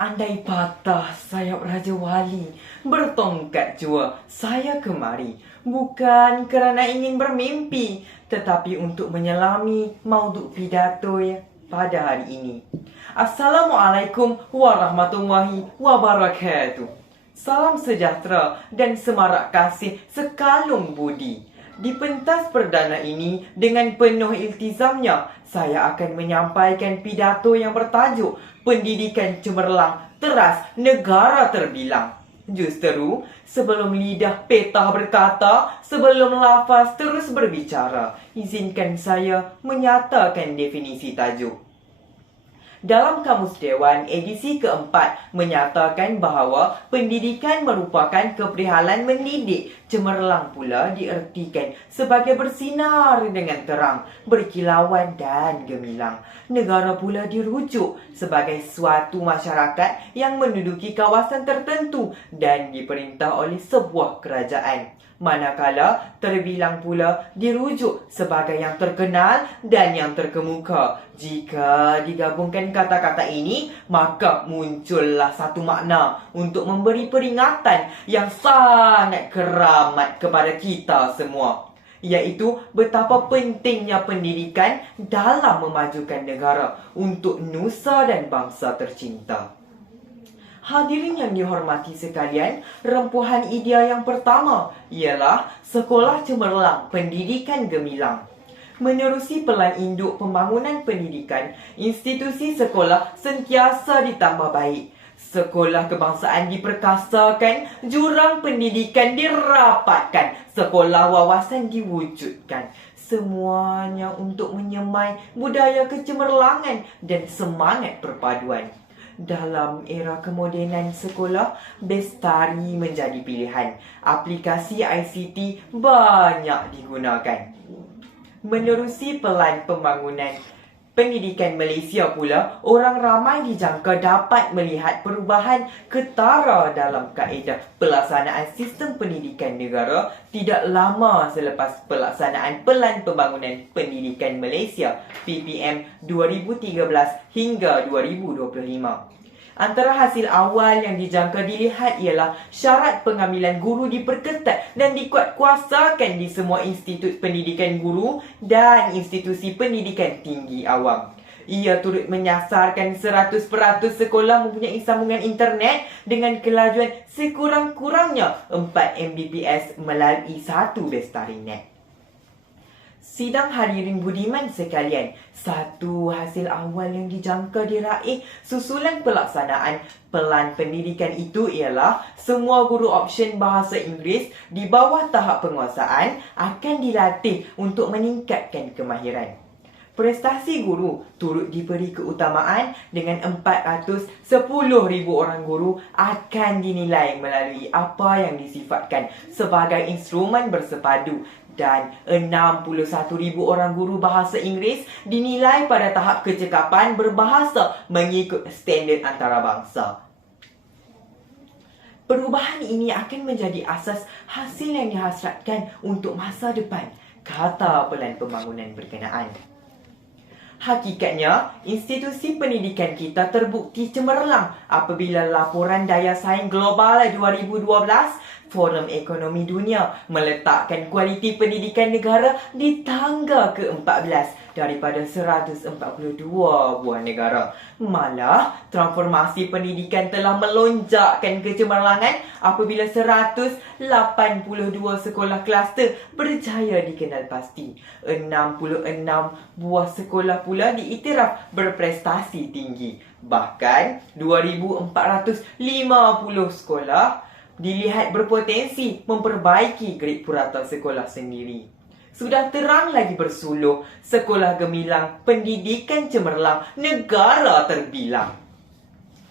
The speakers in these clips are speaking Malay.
Andai patah sayap Raja Wali, bertongkat jua saya kemari. Bukan kerana ingin bermimpi, tetapi untuk menyelami mauduk pidato pada hari ini. Assalamualaikum warahmatullahi wabarakatuh. Salam sejahtera dan semarak kasih sekalung budi. Di pentas perdana ini, dengan penuh iltizamnya, saya akan menyampaikan pidato yang bertajuk Pendidikan Cemerlang Teras Negara Terbilang. Justeru, sebelum lidah petah berkata, sebelum lafaz terus berbicara, izinkan saya menyatakan definisi tajuk. Dalam Kamus Dewan edisi keempat menyatakan bahawa pendidikan merupakan keperihalan mendidik. Cemerlang pula diertikan sebagai bersinar dengan terang, berkilauan dan gemilang. Negara pula dirujuk sebagai suatu masyarakat yang menduduki kawasan tertentu dan diperintah oleh sebuah kerajaan. Manakala terbilang pula dirujuk sebagai yang terkenal dan yang terkemuka. Jika digabungkan kata-kata ini, maka muncullah satu makna untuk memberi peringatan yang sangat keramat kepada kita semua, iaitu betapa pentingnya pendidikan dalam memajukan negara untuk nusa dan bangsa tercinta. Hadirin yang dihormati sekalian, rempuhan idea yang pertama ialah Sekolah Cemerlang Pendidikan Gemilang. Menerusi pelan induk pembangunan pendidikan, institusi sekolah sentiasa ditambah baik. Sekolah kebangsaan diperkasakan, jurang pendidikan dirapatkan, sekolah wawasan diwujudkan. Semuanya untuk menyemai budaya kecemerlangan dan semangat perpaduan. Dalam era kemodenan sekolah, Bestari menjadi pilihan. Aplikasi ICT banyak digunakan. Menerusi pelan pembangunan pendidikan Malaysia pula, orang ramai dijangka dapat melihat perubahan ketara dalam kaedah pelaksanaan sistem pendidikan negara tidak lama selepas pelaksanaan Pelan Pembangunan Pendidikan Malaysia PPM 2013 hingga 2025. Antara hasil awal yang dijangka dilihat ialah syarat pengambilan guru diperketat dan dikuatkuasakan di semua institut pendidikan guru dan institusi pendidikan tinggi awam. Ia turut menyasarkan 100% sekolah mempunyai sambungan internet dengan kelajuan sekurang-kurangnya 4 Mbps melalui satu Bestarinet. Sidang hadirin budiman sekalian, satu hasil awal yang dijangka diraih susulan pelaksanaan pelan pendidikan itu ialah semua guru option bahasa Inggeris di bawah tahap penguasaan akan dilatih untuk meningkatkan kemahiran. Prestasi guru turut diberi keutamaan dengan 410,000 orang guru akan dinilai melalui apa yang disifatkan sebagai instrumen bersepadu dan 61,000 orang guru bahasa Inggeris dinilai pada tahap kecekapan berbahasa mengikut standard antarabangsa. Perubahan ini akan menjadi asas hasil yang dihasratkan untuk masa depan, kata Pelan Pembangunan berkenaan. Hakikatnya, institusi pendidikan kita terbukti cemerlang apabila laporan daya saing global 2012 Forum Ekonomi Dunia meletakkan kualiti pendidikan negara di tangga ke-14 daripada 142 buah negara. Malah, transformasi pendidikan telah melonjakkan kecemerlangan apabila 182 sekolah kluster berjaya dikenal pasti. 66 buah sekolah pula diiktiraf berprestasi tinggi. Bahkan, 2,450 sekolah dilihat berpotensi memperbaiki grade purata sekolah sendiri. Sudah terang lagi bersuluh, sekolah gemilang, pendidikan cemerlang, negara terbilang.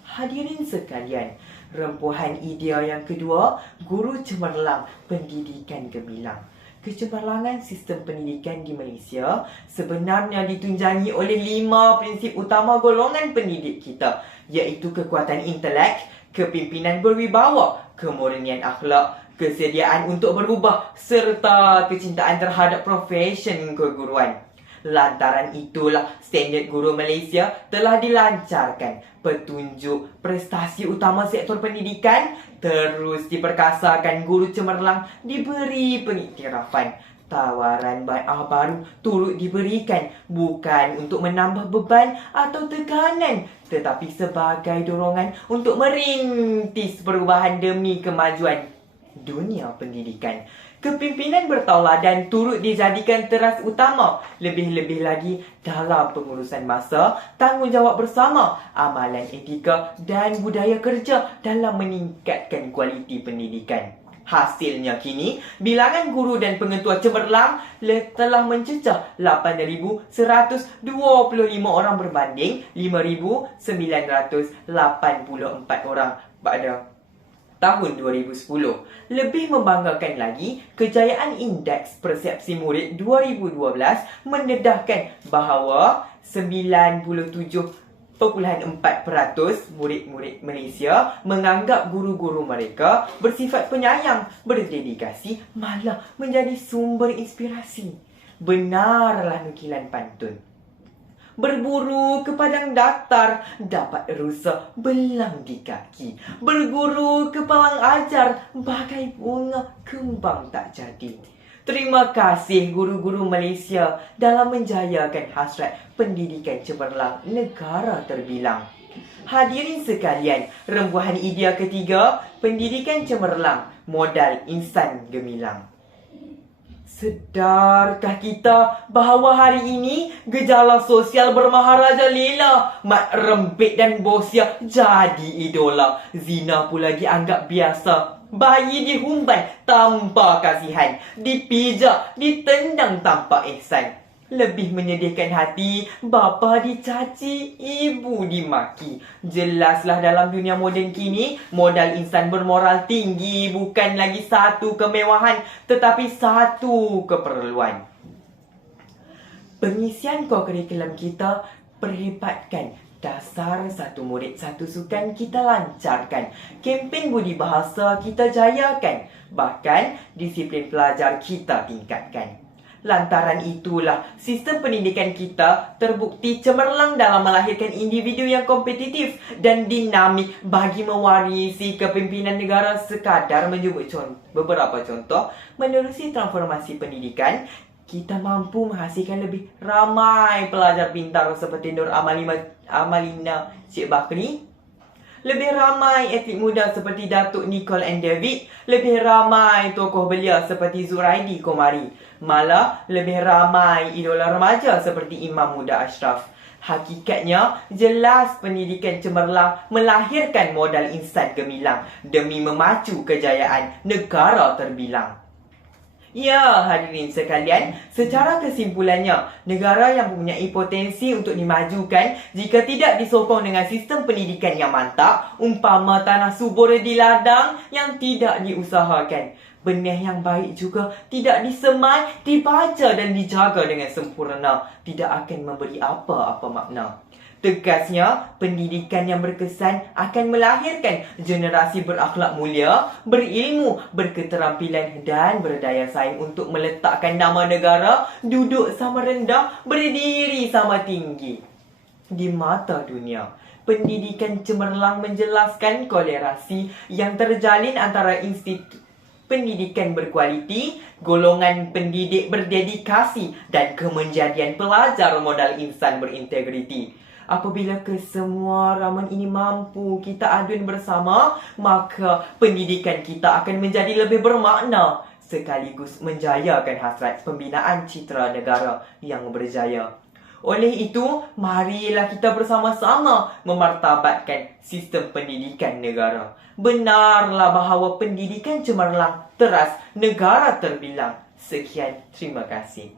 Hadirin sekalian, rempuhan idea yang kedua, guru cemerlang, pendidikan gemilang. Kecemerlangan sistem pendidikan di Malaysia sebenarnya ditunjangi oleh 5 prinsip utama golongan pendidik kita, iaitu kekuatan intelek, kepimpinan berwibawa, kemurnian akhlak, kesediaan untuk berubah serta kecintaan terhadap profesion keguruan. Lantaran itulah standard guru Malaysia telah dilancarkan. Petunjuk prestasi utama sektor pendidikan terus diperkasakan. Guru cemerlang diberi pengiktirafan. Tawaran bai'ah baru turut diberikan, bukan untuk menambah beban atau tekanan, tetapi sebagai dorongan untuk merintis perubahan demi kemajuan dunia pendidikan. Kepimpinan bertauladan turut dijadikan teras utama, lebih-lebih lagi dalam pengurusan masa, tanggungjawab bersama, amalan etika dan budaya kerja dalam meningkatkan kualiti pendidikan. Hasilnya kini, bilangan guru dan pengetua cemerlang telah mencecah 8,125 orang berbanding 5,984 orang pada tahun 2010. Lebih membanggakan lagi, kejayaan Indeks Persepsi Murid 2012 mendedahkan bahawa 97.4% murid-murid Malaysia menganggap guru-guru mereka bersifat penyayang, berdedikasi, malah menjadi sumber inspirasi. Benarlah nukilan pantun. Berburu ke padang datar, dapat rusa belang di kaki. Berguru ke palang ajar, bagai bunga kembang tak jadi. Terima kasih guru-guru Malaysia dalam menjayakan hasrat pendidikan cemerlang negara terbilang. Hadirin sekalian, rembuhan idea ketiga, pendidikan cemerlang, modal insan gemilang. Sedarkah kita bahawa hari ini gejala sosial bermaharaja lela, mat rempit dan bosia jadi idola, zina pula dianggap biasa, bayi dihumban tanpa kasihan, dipijak, ditendang tanpa ihsan. Lebih menyedihkan hati, bapa dicaci, ibu dimaki. Jelaslah dalam dunia moden kini, modal insan bermoral tinggi bukan lagi satu kemewahan, tetapi satu keperluan. Pengisian kurikulum kita perlibatkan dasar satu murid satu sukan kita lancarkan. Kempen budi bahasa kita jayakan. Bahkan disiplin pelajar kita tingkatkan. Lantaran itulah sistem pendidikan kita terbukti cemerlang dalam melahirkan individu yang kompetitif dan dinamik bagi mewarisi kepimpinan negara. Sekadar menyebut beberapa contoh, menerusi transformasi pendidikan, kita mampu menghasilkan lebih ramai pelajar pintar seperti Nur Amalina Cik Bakri, lebih ramai atlet muda seperti Datuk Nicole and David, lebih ramai tokoh belia seperti Zuraidi Komari, malah lebih ramai idola remaja seperti Imam Muda Ashraf. Hakikatnya, jelas pendidikan cemerlang melahirkan modal insan gemilang demi memacu kejayaan negara terbilang. Ya, hadirin sekalian, secara kesimpulannya, negara yang mempunyai potensi untuk dimajukan jika tidak disokong dengan sistem pendidikan yang mantap, umpama tanah subur di ladang yang tidak diusahakan. Benih yang baik juga tidak disemai, dibaca dan dijaga dengan sempurna, tidak akan memberi apa-apa makna. Tegasnya, pendidikan yang berkesan akan melahirkan generasi berakhlak mulia, berilmu, berketerampilan dan berdaya saing untuk meletakkan nama negara duduk sama rendah, berdiri sama tinggi di mata dunia. Pendidikan cemerlang menjelaskan kolerasi yang terjalin antara institusi pendidikan berkualiti, golongan pendidik berdedikasi dan kemenjadian pelajar modal insan berintegriti. Apabila kesemua ramuan ini mampu kita adun bersama, maka pendidikan kita akan menjadi lebih bermakna sekaligus menjayakan hasrat pembinaan citra negara yang berjaya. Oleh itu, marilah kita bersama-sama memartabatkan sistem pendidikan negara. Benarlah bahawa pendidikan cemerlang, teras, negara terbilang. Sekian, terima kasih.